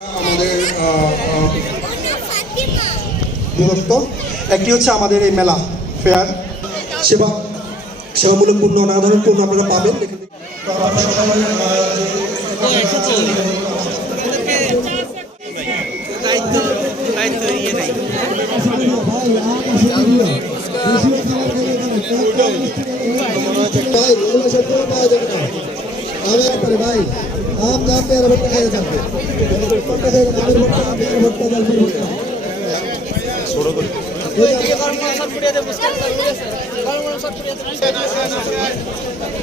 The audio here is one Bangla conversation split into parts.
আমাদের বিভক্ত একটি হচ্ছে আমাদের এই মেলা ফেয়ার সেবামূলক পণ্য নানা ধরনের পণ্য আপনারা পাবেন। भाई आम नाम पे रबड़ खाया जाते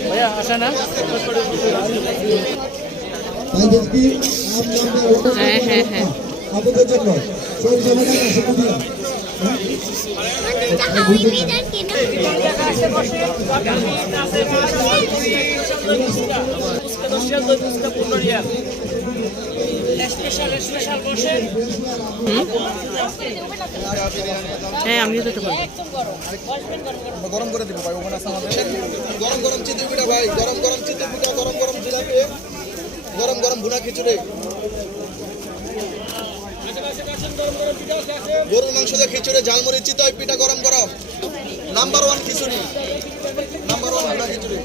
भैया आशा ना আপনাদের জন্য সেই সমাধান আছে কুটিয়া হ্যাঁ আমিও যেতে পারি। গরম করে দিব ভাই, ওখানে আছে আমাদের গরম গরম চিতই পিঠা ভাই, গরম গরম চিতই পিঠা, গরম গরম জিলাপি, গরম গরম ভুনা খিচুড়ি, গরুর মাংস দিয়ে খিচুড়ি, ঝালমুড়ি, চিতই পিঠা, গরম গরম নাম্বার 1 খিচুড়ি, নাম্বার 1 ভুনা খিচুড়ি।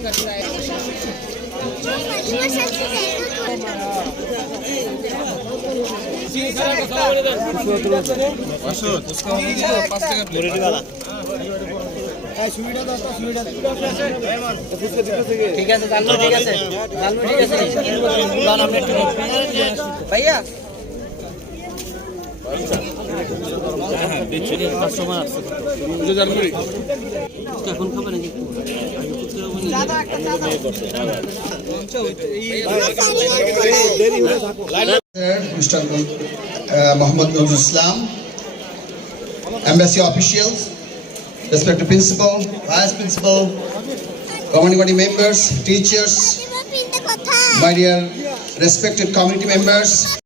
ঠিক আছে জানলো, ঠিক আছে জানলো, ঠিক আছে ভাইয়া এখন খাবার Mr. Muhammad Nurul Islam, Embassy officials, respected principal, vice principal, governing body members, teachers, my dear respected community members,